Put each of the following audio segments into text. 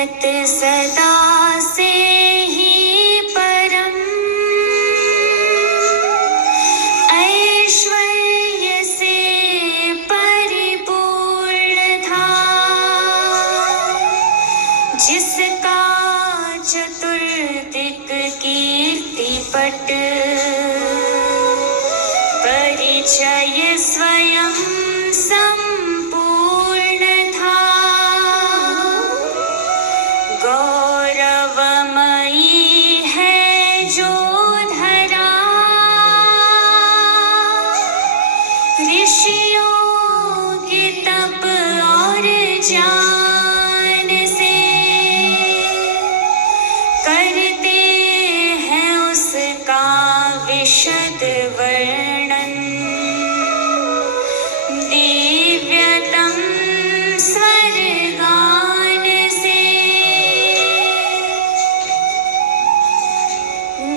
सत सदा से ही परम ऐश्वर्य से परिपूर्ण था, जिसका चतुर्दिक कीर्ति पट परिचय स्वयं संपूर्ण था। गौरवमयी है जो धरा, ऋषियों के तप और ज्ञान से करते हैं उसका विशद वर्णन। दिव्यतम स्वर्गान से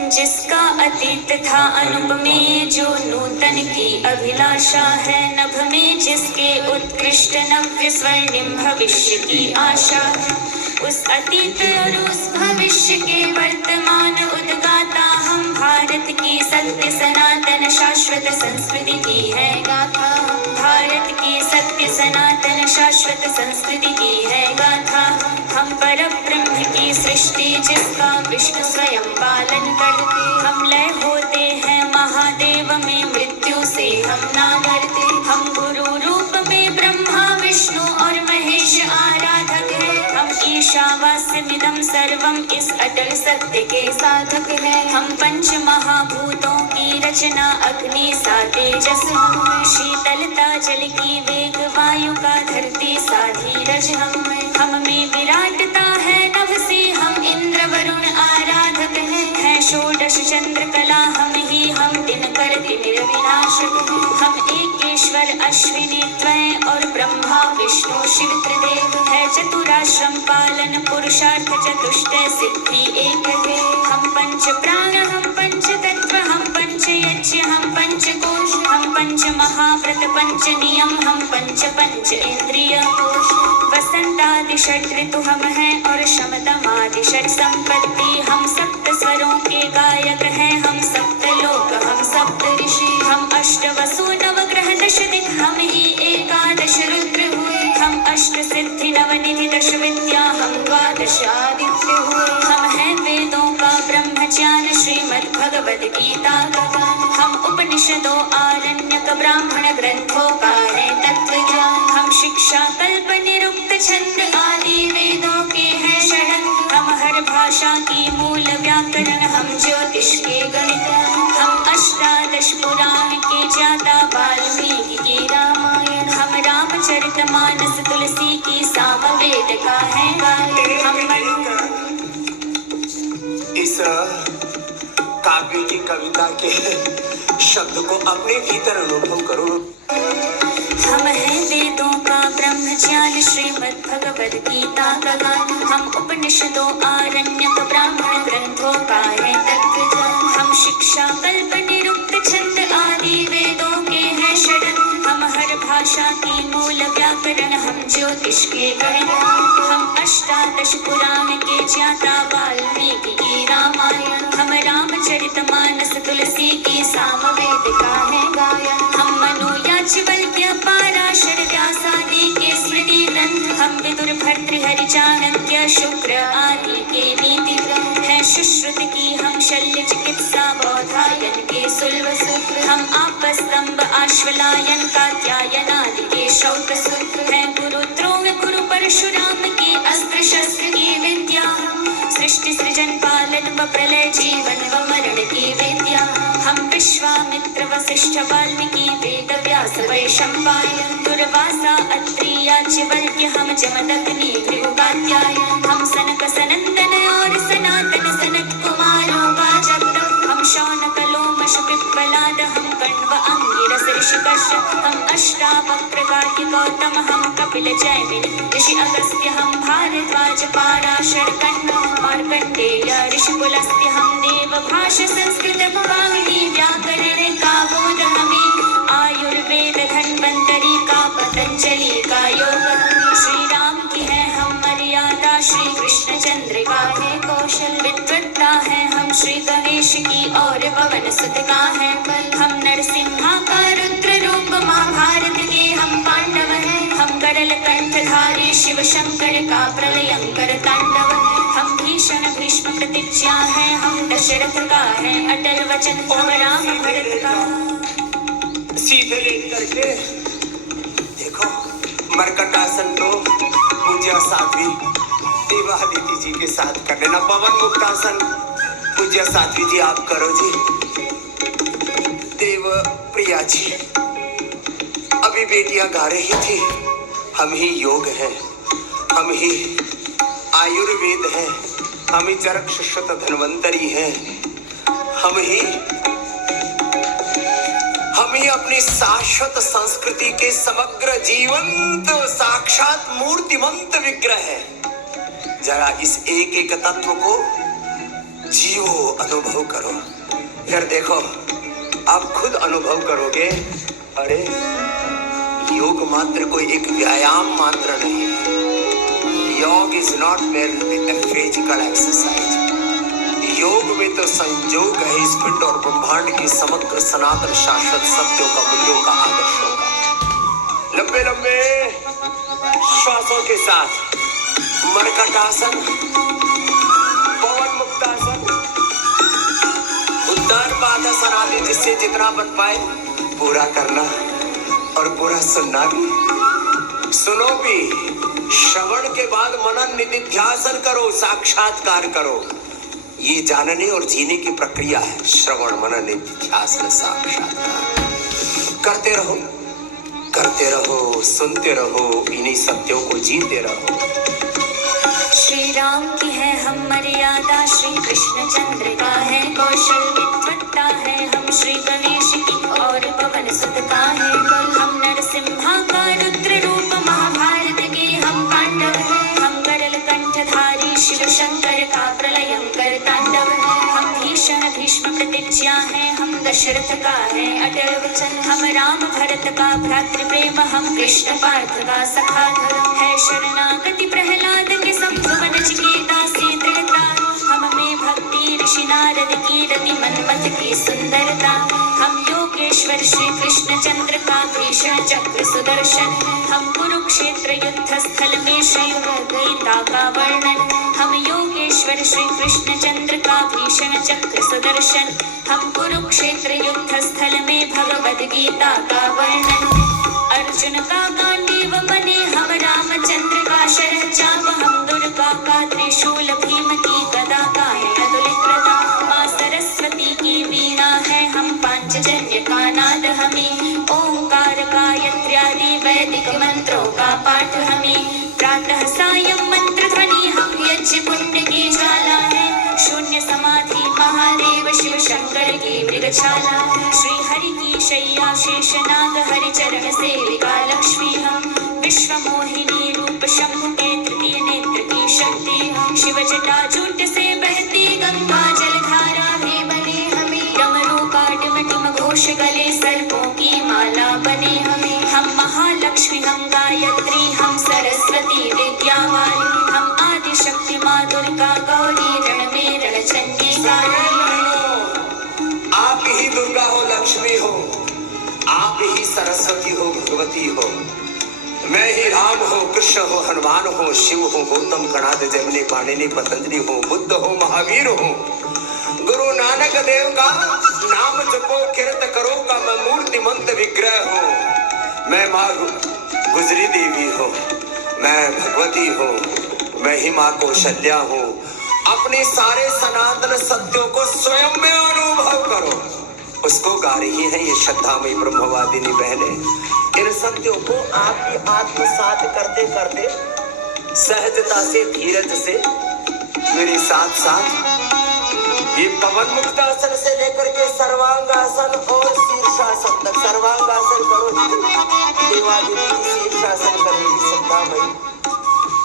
जिसका अतीत था अनुपमेय, जो नूतन की अभिलाषा है नभ में, जिसके उत्कृष्ट नव्य स्वर्णिम भविष्य की आशा है। उस अतीत और उस भविष्य के वर्तमान उद्गाता हम, भारत की सत्य सनातन शाश्वत संस्कृति की है गाथा। भारत की सत्य सनातन शाश्वत संस्कृति की है गाथा। हम परब्रह्म की सृष्टि, जिसका विष्णु स्वयं पालन करते। हम लय होते हैं महादेव में, मृत्यु से हम ना डरते। हम गुरु रूप में ब्रह्मा विष्णु और महेश आराधक हैं। हम ईशावास्यमिदं सर्वम, इस अटल सत्य के साधक हैं। हम पंच महाभूतों की रचना, अग्नि सा तेजस हम, शीतलता जल की वेग वायु का धरती सा धीरज हम में विराटता है नभ से, हम इंद्र वरुण आराधक हैं। षोडश चंद्र कला हम ही, हम दिनकर निर्विनाशक हैं। हम एकेश्वर अश्विनी त्वय और ब्रह्मा विष्णु शिव त्रिदेव है। चतुराश्रम पालन पुरुषार्थ चतुष्टय सिद्धि एक है। हम पंच प्राण, हम पंच तत्व, हम पंच यज्ञ, हम पंच कोश, हम पंच महाव्रत, पंच नियम, हम पंच पंच इंद्रिय कोश। वसंतादि षट ऋतु हम हैं और शमदमादि षट संपत्ति। हम सप्त स्वरों के गायक हैं, हम सप्त लोक, हम सप्त ऋषि। हम अष्ट वसु नवग्रह दश दिक्, हम ही एकादश रुद्र हुए। हम अष्ट सिद्धि नवनिधि दश विद्या, हम द्वादश आदित्य हुए। हम हैं वेदों का ब्रह्म ज्ञान, श्रीमद् भगवद गीता का गान। हम उपनिषदों आरण्यक ब्राह्मण ग्रंथों का है तत्व ज्ञान। हम शिक्षा कल्प निरुक्त छंद आदि वेदों के हैं षडंग। हम हर भाषा की मूल व्याकरण, हम ज्योतिष के गणित। हम अष्टादश पुराण के ज्ञाता, वाल्मीकि की रामायण। हम रामचरितमानस तुलसी की सामवेद का है गायन। हम इस काव्य की कविता के शब्द को अपने भीतर अनुभव करो। हम हैं वेदों का ब्रह्म ज्ञान, श्रीमद् भगवद गीता का गान। हम उपनिषदों आरण्यक ब्राह्मण ग्रंथों का है तत्व ज्ञान। हम शिक्षा कल्प निरुक्त छंद आदि वेदों के हैं षडंग। हम हर भाषा की मूल व्याकरण, हम ज्योतिष के गणित। हम अष्टादश पुराण के ज्ञाता, वाल्मीकि की रामायण। हम रामचरितमानस तुलसी की सामवेद का है गायन। हम मनु याज्ञवल्क्य पाराशर व्यासादि के स्मृति ग्रंथ। हम विदुर भर्तृहरि चाणक्य शुक्र आदि के नीति ग्रंथ हैं। सुश्रुत की हम शल्य चिकित्सा, बौधायन के सुलभ सूत्र। हम आपस्तंभ आश्वलायन कात्यायन आदि के शौक सूत्र हैं। गुरु द्रोण गुरु परशुराम की अस्त्र शस्त्र की विद्या। सृष्टि सृजन पालन व प्रलय जीवन व मरण की विद्या। हम विश्वामित्र वसिष्ठ वाल्मीकि वेद व्यास वैशंपायन। दुर्वासा अत्रि याज्ञवल्क्य, हम जमदग्नि भृगु कात्यायन। हम सनक सनंदन और सनातन सनत कुमारों का जगत। हम शौनक लोमश पिप्पलाद, हम कण्व अंगिरस ऋषि कश्यप। हम अष्टावक्र कार्तिक गौतम, हम कपिल जैमिनी ऋषि अगस्त्य। हम भारद्वाज पाराशर कण्व मार्कंडेय ऋषि पुलस्त्य। हम देव भाष संस्कृत पावनी व्याकरण का बोध हमें। आयुर्वेद धन्वंतरी का पतंजलि का योग। श्री राम की है हम मर्यादा, श्री कृष्ण चंद्रिका है कौशल विद्वत्ता है हम श्री गणेश की और पवन सुत का है बल हम नरसिम्हा का रुद्र रूप महाभारत के हम पांडव हैं हम गरल कंठधारी शिव शंकर का प्रलयंकर तांडव है हम भीषण भीष्म प्रतिज्ञा है हम दशरथ का है अटल वचन हम राम भरत का। सीधे लेट करके देखो मरकटासन तो पूज्य साध्वी देवादिति जी के साथ कर लेना। पवन मुक्तासन पूज्य साध्वी जी आप करो जी। देव प्रिया जी अभी बेटियां गा रही थी हम ही योग है हम ही आयुर्वेद है हम ही चरक शुश्रुत धन्वंतरी है हम ही अपनी शाश्वत संस्कृति के समग्र जीवंत साक्षात मूर्तिमंत विग्रह है। जरा इस एक एक तत्व को जियो अनुभव करो फिर देखो आप खुद अनुभव करोगे अरे योग मात्र कोई एक व्यायाम मात्र नहीं है। योग is not merely a physical exercise। योग में तो संयोग है इस पिंड और ब्रह्मांड की समग्र सनातन शाश्वत सत्यों का मूल्यों का आदर्शों का। लंबे लंबे श्वासों के साथ मरकटासन पवन मुक्तासन उद्दान पादासन आदि जिससे जितना बन पाए पूरा करना और पूरा सुनना भी सुनो भी। श्रवण के बाद मनन निधिध्यासन करो साक्षात्कार करो। ये जानने और जीने की प्रक्रिया है श्रवण मनन निधिध्यासन साक्षात्कार। करते रहो सुनते रहो इन्हीं सत्यों को जीते रहो। श्री राम की है हम मर्यादा श्री कृष्ण चंद्र का है कौशल विद्वत्ता है हम श्री गणेश की और पवन सुत का है बल हम नरसिम्हा का रुद्र रूप महाभारत के हम पांडव हैं हम गरल कंठधारी शिव शंकर का प्रलयंकर तांडव है हम भीषण भीष्म प्रतिज्ञा है हम दशरथ का है अटल वचन हम राम भरत का भ्रातृ प्रेम हम कृष्ण पार्थ का सखा धर्म है शरणागति प्रहलाद के संभव नचिकेता से दृढ़ता हम में भक्ति ऋषि नारद की रति मनमथ की सुंदरता हम योगेश्वर श्री कृष्ण चंद्र का भीषण चक्र सुदर्शन हम कुरुक्षेत्र युद्ध स्थल में श्री गीता का वर्णन हम योगेश्वर श्री कृष्ण चंद्र का भीषण चक्र सुदर्शन हम कुरुक्षेत्र युद्ध स्थल में भगवद गीता का वर्णन अर्जुन का गांडीव बने हम रामचंद्र का शरह चाप हम दुर्गा का त्रिशूल भीम की गदा का है अतुलित प्रदा माँ सरस्वती की वीणा है हम पांचजन्य का नाद हमें ओंकार गायत्र्यादि वैदिक मंत्रों का पाठ हमें प्रातः सायं मंत्र ध्वनि हम यज्ञ पुण्य की ज्वाला है शून्य समाधि महादेव शिव शंकर की मृगशाला श्री हरि की शैया शेषनाग हरि चरण सेविका लक्ष्मी हम विश्व मोहिनी रूप शंभु के तृतीय नेत्र की शक्ति हम शिव जटाजूट से बहती गंगा जलधारा भी बने हमें डमरू का टिम घोष गले सर्पों की माला बने हमें हम महालक्ष्मी हम गायत्री हम सरस्वती विद्या वाली हम आदि शक्ति माँ दुर्गा गौरी रण में रणचंडी आप ही दुर्गा हो लक्ष्मी हो आप ही सरस्वती हो भगवती हो मैं ही राम हो कृष्ण हो हनुमान हो शिव हो गौतम कणाद जमनी पाणिनि पतंजलि हो बुद्ध हो महावीर हो गुरु नानक देव का नाम जपो कीर्त करो का मैं मूर्तिमंत विग्रह हो मैं माँ गुजरी देवी हो मैं भगवती हो मैं ही माँ कौशल्या हूँ। अपने सारे सनातन सत्यों को स्वयं में अनुभव करो उसको गा रही है ये श्रद्धामयी ब्रह्मवादिनी बहनें। इन सत्यों को आपकी आत्मसात करते करते सहजता से धीरज से मेरे साथ साथ ये पवन मुक्तासन से लेकर के सर्वांगासन और शीर्षासन तक सर्वांगासन करो देवादिनी शीर्षासन करेगी श्रद्धामयी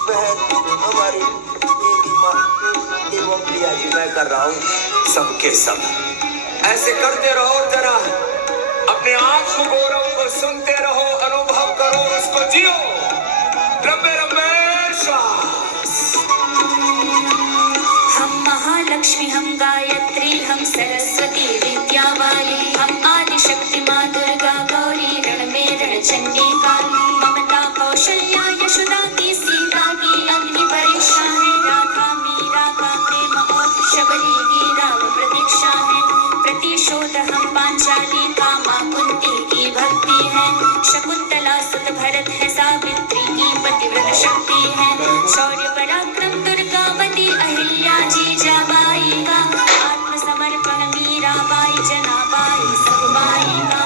बहन हमारी दीदी माँ एवं प्रिया जी मैं कर रहा हूँ सबके सब ऐसे करते रहो जरा अपने आत्म गौरव को सुनते रहो अनुभव करो उसको जियो लंबे लंबे श्वास महालक्ष्मी हम गायत्री हम सरस्वती विद्यावाली हम आदिशक्ति माँ दुर्गा गौरी रण में रणचंडी काली ममता कौशल्या यशोदा की सीता की अग्नि परीक्षा है राधा मीरा का प्रेम और शबरी की राम प्रतीक्षा है प्रतिशोध हम पांचाली का माँ कुंती की भक्ति है शकुंतला सुत भरत है सावित्री की पतिव्रत शक्ति है शौर्य पराक्रम दुर्गावती अहिल्या जीजाबाई का आत्मसमर्पण मीराबाई जनाबाई सखबाई का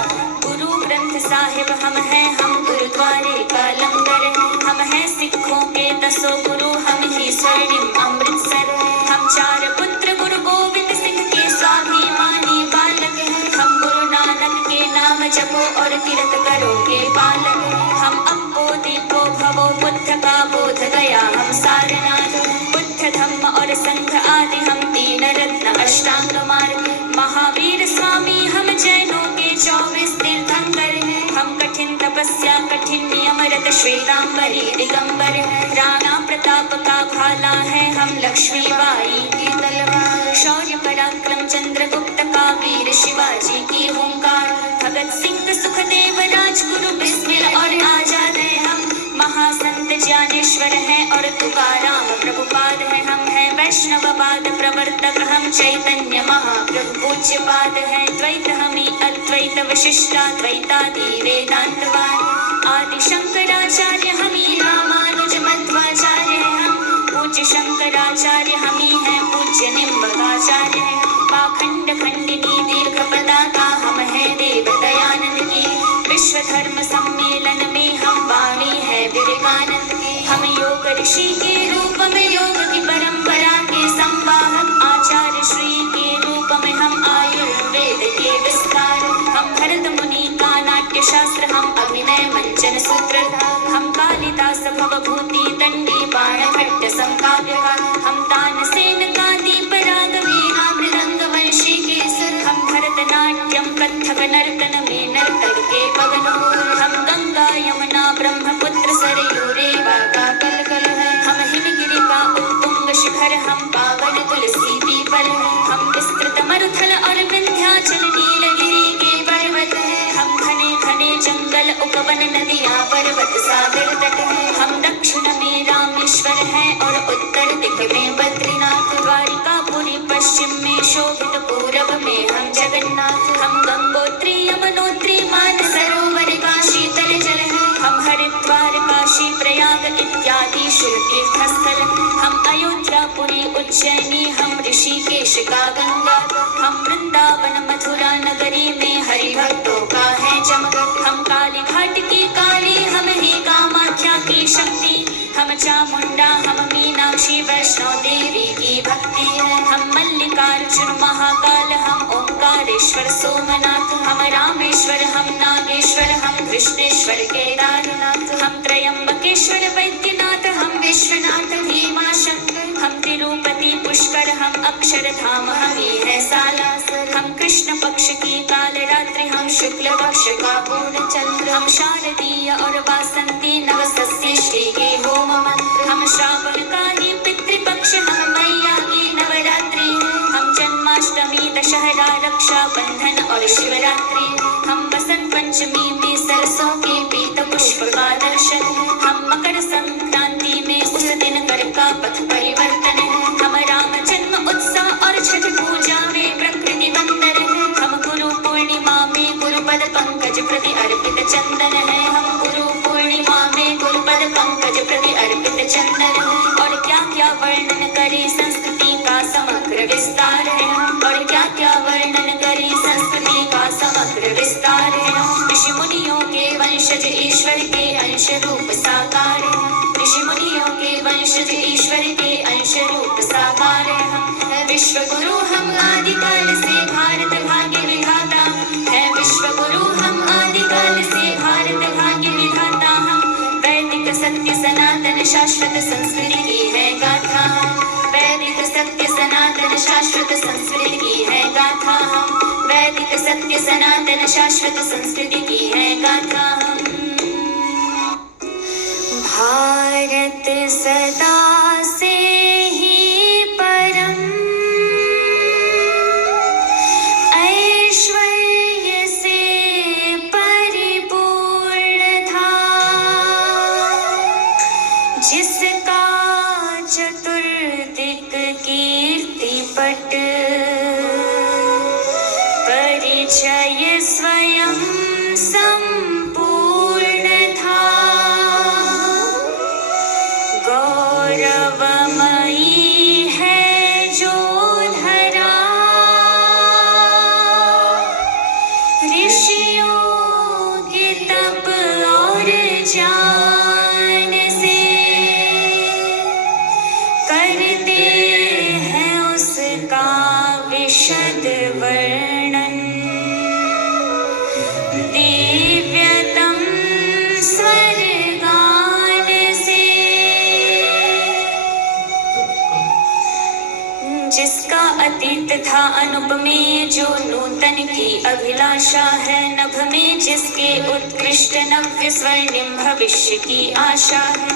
गुरु ग्रंथ साहिब हम हैं हम गुरुद्वारे का लंगर हम हैं सिखों के 10 गुरु हम ही स्वर्णिम अमृतसर हम 4 पुत्र गुरु गोविंद सिंह के स्वाभिमानी बालक हैं हम गुरु नानक के नाम जपो और तीर्थ करोगे बालक हम अप्पो दीपो भवो बुद्ध का बोध गया हम सारनाथ बुद्ध धम्म और संघ आदि हम 3 रत्न अष्टांग मार्ग महावीर स्वामी हम जैनों के 24 तीर्थंकर हैं हम कठिन तपस्या कठिन नियमरत श्वेतांबरी दिगंबर राणा प्रताप का भाला है हम लक्ष्मीबाई की तलवार शौर्य पराक्रम चंद्रगुप्त का वीर शिवाजी की हुंकार भगत सिंह सुखदेव राजगुरु बिस्मिल और आजाद है हम महासंत ज्ञानेश्वर है और तुकाराम प्रभुपाद है हम हैं वैष्णववाद प्रवर्तक हम चैतन्य महाप्रभु पूज्य पाद है द्वैत हमी अद्वैत विशिष्टाद्वैतादि वेदांतवाद आदि शंकराचार्य हमी रामानुज मध्वाचार्य हम पूज्य शंकराचार्य हमी हैं पूज्य निम्बकाचार्य है पाखंड खंडिनी दीर्घ पदाका हम हैं देव दयानंद की विश्व धर्म सम्मेलन में हम वाणी है विवेकानंद की हम योग ऋषि के रूप में योग की परंपरा के संवाहक आचार्य श्री के रूप में हम आयुर्वेद के विस्तार हम भरत मुनि का नाट्य शास्त्र हम अभिनय मंचन सूत्रधार हम कालिदास भवभूति दंडी बाण भट्ट संकाव्यकार हम तानसेन का दीप राग वीणा मृदंग वंशी केसर हम भरतनाट्यम कथक नर्तन में नर्तक के पगनोर हम गंगा यमुना ब्रह्मपुत्र सरयू रेवा का कलकल है हम हिमगिरि का उत्तुंग शिखर हम पावन तुलसी पीपल हम विस्तृत मरुथल और विंध्याचल नीलगिरी के पर्वत है हम घने घने जंगल उपवन नदियां पर्वत सागर तट है हम दक्षिण में रामेश्वर है और उत्तर दिक में बद्रीनाथ द्वारिकापुरी पश्चिम में शोभित पूरब में हम जगन्नाथ हम गंगोत्री यमुनोत्री मानसरोवर का शीतल जल है हम हरिद्वार काशी प्रयाग इत्यादि शिव तीर्थस्थल हम अयोध्यापुरी उज्जैनी हम ऋषिकेश का गंगा हम वृंदावन मथुरा नगरी में हरि भक्तों का है जमगट हम काली घाट की काली हम ही कामाख्या की शक्ति हम चामुंडा हम मीनाक्षी वैष्णो देवी की भक्ति है हम मल्लिकार्जुन महाकाल हम ओंकारेश्वर सोमनाथ हम रामेश्वर हम नागेश्वर हम कृष्णेश्वर केदारनाथ हम त्रयंबकेश्वर वैद्यनाथ हम विश्वनाथ भीमाशंकर हम तिरुपति पुष्कर हम अक्षरधाम हम ही है सालासर हम कृष्ण पक्ष की काल रात्रि हम शुक्ल पक्ष का पूर्ण चंद्र हम शारदीय और वासंती नवसस्य श्री के होम मंत्र हम श्रावण का ही पितृपक्ष हम मैया की नवरात्रि हम जन्माष्टमी दशहरा रक्षा बंधन और शिवरात्रि हम बसंत पंचमी में सरसों के पीत पुष्प का दर्शन हम मकर संक्रांति में उस दिन कर का पथ परिवर्तन है हम राम जन्म उत्सव और छठ पूजा में प्रकृति वंदन है हम गुरु पूर्णिमा में गुरुपद पंकज प्रति अर्पित चंदन है हम गुरु पूर्णिमा में गुरुपद पंकज प्रति अर्पित चंदन है और क्या क्या वर्णन करे संस्कृति का समग्र विस्तार है और क्या क्या वर्णन करे संस्कृति का समग्र विस्तार है ऋषि मुनियों के वंशज ईश्वर के अंश रूप साकार है ऋषि मुनियों के वंशज ईश्वर के अंश रूप साकार है विश्व गुरु हम आदिकाल से भारत भाग्य विधाता है विश्व गुरु हम आदिकाल से भारत भाग्य विधाता हम वैदिक सत्य सनातन शाश्वत संस्कृति की है गाथा वैदिक सत्य सनातन शाश्वत संस्कृति की है गाथा हम वैदिक सत्य सनातन शाश्वत संस्कृति की है गाथा हम भारत सदा से ही परम पट परिचय स्वयं संपूर्ण था। गौरवमयी है जो धरा ऋषियों के तप और ज्ञान से करते हैं उसका विशद वर्णन। दिव्यतम स्वर्गान से जिसका अतीत था अनुपमेय, जो नूतन की अभिलाषा है नभ में, जिसके उत्कृष्ट नव्य स्वर्णिम भविष्य की आशा है।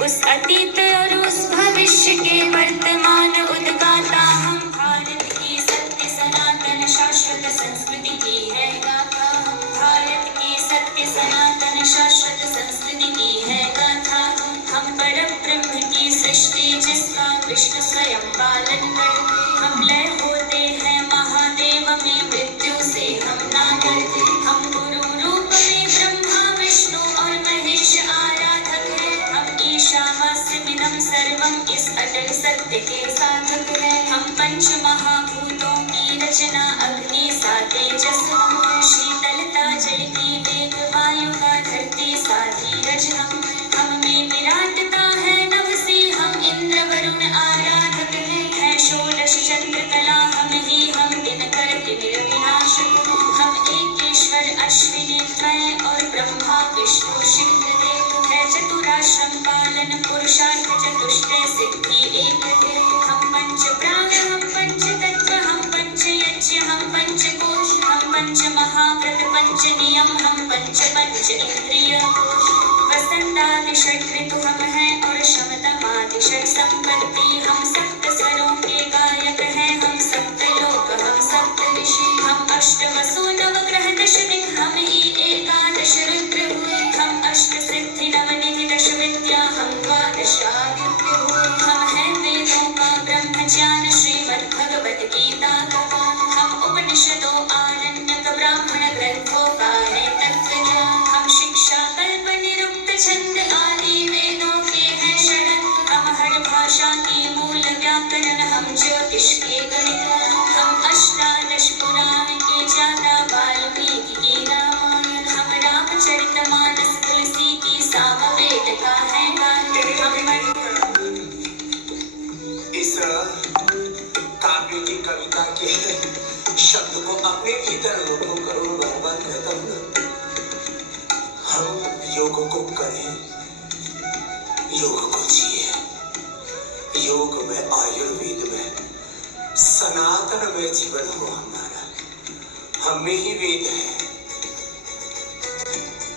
उस अतीत और उस भविष्य के वर्तमान उद्गाता हम, भारत की सत्य सनातन शाश्वत संस्कृति की है गाथा। भारत की सत्य सनातन शाश्वत संस्कृति की है गाथा। हम परब्रह्म की सृष्टि जिसका विष्णु स्वयं पालन करते। हम लय होते हैं महादेव में, मृत्यु से हम ना डरते। हम गुरु रूप में ब्रह्मा विष्णु और महेश आराधक हैं। हम ईशावास्यमिदं सर्वं इस अटल सत्य के साधक हैं। हम पंच महाभूतों की रचना अग्नि सा तेजस हम, शीतलता जल की वेग वायु का धरती सा धीरज हम में विराटता है नभ से हम इंद्र वरुण आराधक हैं। षोडश चंद्र कला हम ही हम दिनकर विनाशक। हम एकेश्वर अश्विनी द्वय और ब्रह्मा विष्णु शिव देव है। चतुराश्रम पालन पुरुषार्थ चतुष्टय सिद्धि एक है। हम पंच प्राण हम पंच तत्व हम पंच यज्ञ हम पंच कोश हम पंच महाव्रत पंच नियम हम पंच इंद्रिय। वसंतादि षट ऋतु हम हैं और शमदमादि षट संपत्ति। हम सप्त स्वरों के गायक हैं। हम सप्त लोक हम सप्त ऋषि। हम अष्ट वसु नवग्रह दश दिक् हम ही एकादश रुद्र हुए। हम अष्ट सिद्धि नवनिधि दश विद्या हम द्वादश आदित्य हुए। हम हैं वेदों का ब्रह्म ज्ञान श्रीमद् भगवद गीता का। हम उपनिषदों आरण्यक ब्राह्मण ग्रंथों का है तत्व ज्ञान। हम शिक्षा कल्प निरुक्त छंद आदि वेदों के हैं शरण। हम हर भाषा की मूल व्याकरण हम ज्योतिष के गणित। हम अष्टादश पुराण के ज्ञाता वाल्मीकि की रामायण। हम रामचरितमानस तुलसी की सामवेद का है गान। हम इस काव्य की कविता के शब्द को अपने भीतर रोको करो। बार कहता हूँ ना, हम योग को करें, योग को जिए। योग में आयुर्वेद में सनातन में जीवन हो हमारा। हम में ही वेद है,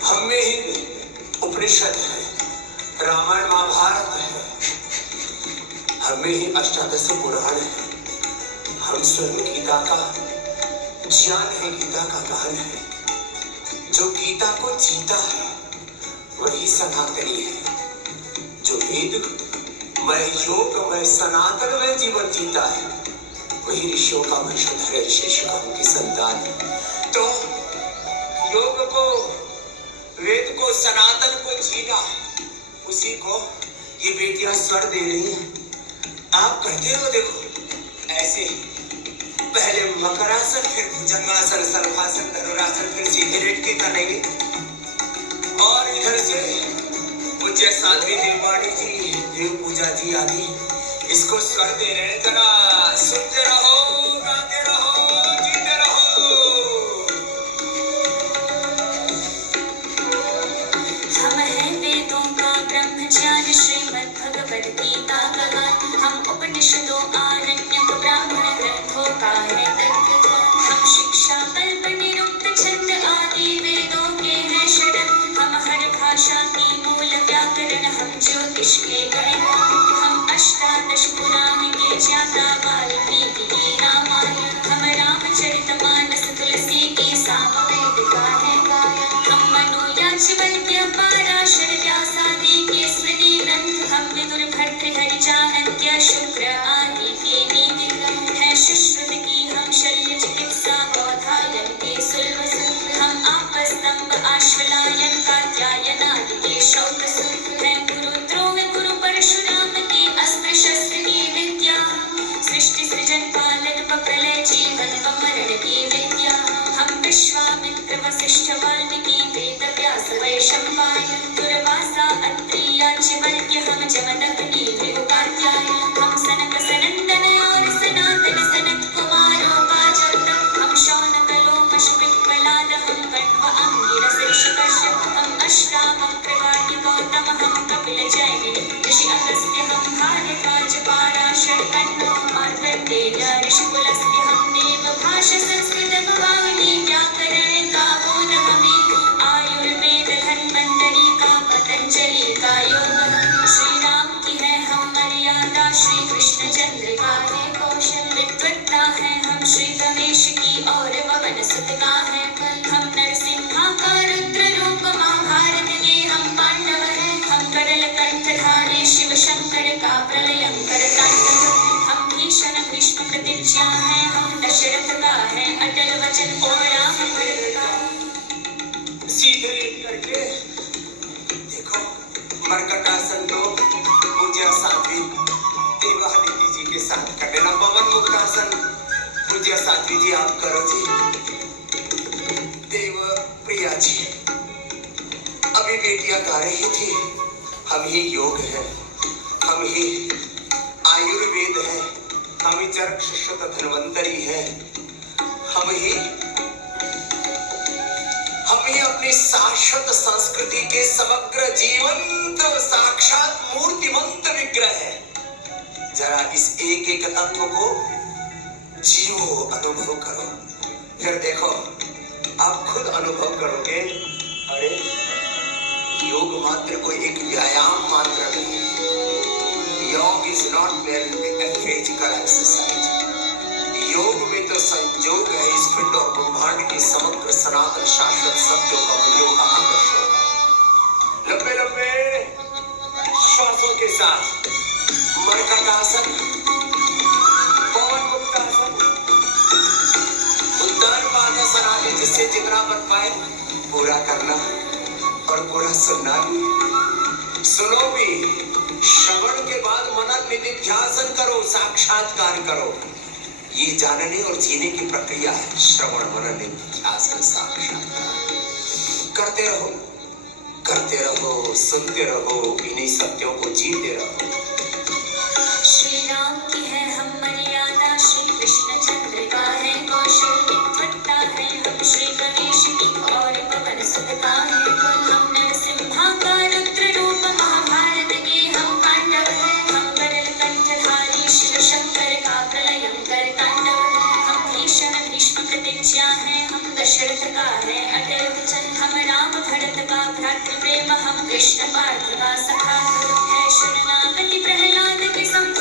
हम में ही उपनिषद है, रामायण महाभारत है, हम में ही अष्टादश पुराण है। हम स्वयं गीता का ज्ञान है, गीता का गान है। जो गीता को जीता है वही सनातनी है। जो वेद मैं योग मैं सनातन में जीवन जीता है वही ऋषियों का वंशधर है, ऋषि शुकाओं की संतान है। तो योग को वेद को सनातन को जीना, उसी को ये बेटियां स्वर दे रही हैं। आप करते हो देखो ऐसे, पहले मकरासन फिर भुजंगासन सर्वासन धनुरासन फिर सीधे लेट के करेंगे। और इधर से पूज्य साध्वी देववाणी जी, देव पूजा जी आदि इसको स्वर दे रहे हैं। जरा सुनते रहो, गाते रहो, जीते रहो। हम हैं वेदों का ब्रह्म ज्ञान श्रीमद् भगवद गीता का गान। हम उपनिषदों आरण्यक ब्राह्मण ग्रंथों का है तत्व। हम शिक्षा कल्प निरुक्त छंद आदि वेदों के हैं शरण। हम हर भाषा की मूल व्याकरण हम ज्योतिष के गणित। हम अष्टादश पुराण के ज्ञाता वाल्मीकि की रामायण। हम रामचरितमानस तुलसी की सामवेद का है गायन। हम मनु याज्ञवल्क्य पाराशर व्यास आदि के स्मृति ग्रंथ। हम विदुर भर्तृहरि चाणक्य शुक्र आदि के नीति ग्रंथ हैं। अश्वलायन कात्यायनादि शौकसुत है गुरु द्रोण गुरु परशुराम की अस्त्र शस्त्र की विद्या सृष्टि सृजन पालन व प्रलय जीवन व मरण की विद्या हम विश्वामित्र वशिष्ठ वाल्मीकि वेद व्यास वैशंपायन दुर्वासा अत्रि याज्ञवल्क्य हम जमदग्नि भृगुकात्यायन हम सनक सनंदन और सनातन सनत कुमारों हम शौनक लोमश पिप्पलाद हम कण्व अंगिरस ऋषिकश्यप हम अश्रामं कृगादि गौतम हम कपिल जैमिनि ऋषि अगस्त्य हम भारद्वाज पाराशर कण्व मार्कण्डेय ऋषिकुलस्य हम देवभाष संस्कृत पावनी व्याकरण कामोन हमें आयुर्वेद धन्वन्तरी का पतंजलि का योग श्री राम की है हम मर्यादा श्री कृष्ण चंद्र का है कौशल विद्वत्ता है हम श्री गणेश की और पवन सुत का है बल हम नरसिम्हा का रुद्र रूप महाभारत के हम पांडव हैं हम करल कंठधारी शिव शंकर का प्रलयंकर तांडव हम भीषण भीष्म प्रतिज्ञा है हम दशरथ का है अटल वचन और राम भरत का सीधे करके देखो मरकटासन लोग पूजा साध्वी देवादिति जी के साथ कर लेना पवन मुक्तासन पूजा साध्वी जी आप करो जी देव प्रिया जी अभी बेटियां गा रही थी हम ही योग है हम ही आयुर्वेद है हम ही चरक शुश्रुत धन्वंतरी है हम ही अपनी शाश्वत संस्कृति के समग्र जीवंत साक्षात मूर्तिमंत विग्रह है जरा इस एक एक तत्व को जीवो अनुभव करो फिर देखो आप खुद अनुभव करोगे अरे योग मात्र कोई एक व्यायाम मात्र नहीं योग is not merely a physical exercise योग में तो संयोग है इस पिंड और ब्रह्मांड की समग्र सनातन शाश्वत सत्यों का मूल्यों का आकर्षण है लंबे लंबे श्वासों के साथ मरकटासन पवन मुक्तासन उत्तर पादासन आदि जिससे जितना बन पाए पूरा करना और पूरा सुनना भी सुनो भी श्रवण के बाद मनन निधिध्यासन करो साक्षात्कार करो ये जानने और जीने की प्रक्रिया है श्रवण मनन निधिध्यासन साक्षात्कार करते रहो सुनते रहो इन्हीं सत्यों को जीते रहो श्री राम की है हम मर्यादा श्री कृष्ण चंद्र का है कौशल विद्वत्ता है हम श्री गणेश की और पवन सुत का है बल हम नरसिम्हा का रुद्र रूप महाभारत के हम पांडव हैं हम करल कंठधारी शिव शंकर का प्रलयंकर तांडव हम भीषण भीष्म प्रतिज्ञा है हम दशरथ का है अटल वचन हम राम भरत का भ्रातृ प्रेम हम कृष्ण पार्थ का सखा है शरणागति प्रहलाद के सम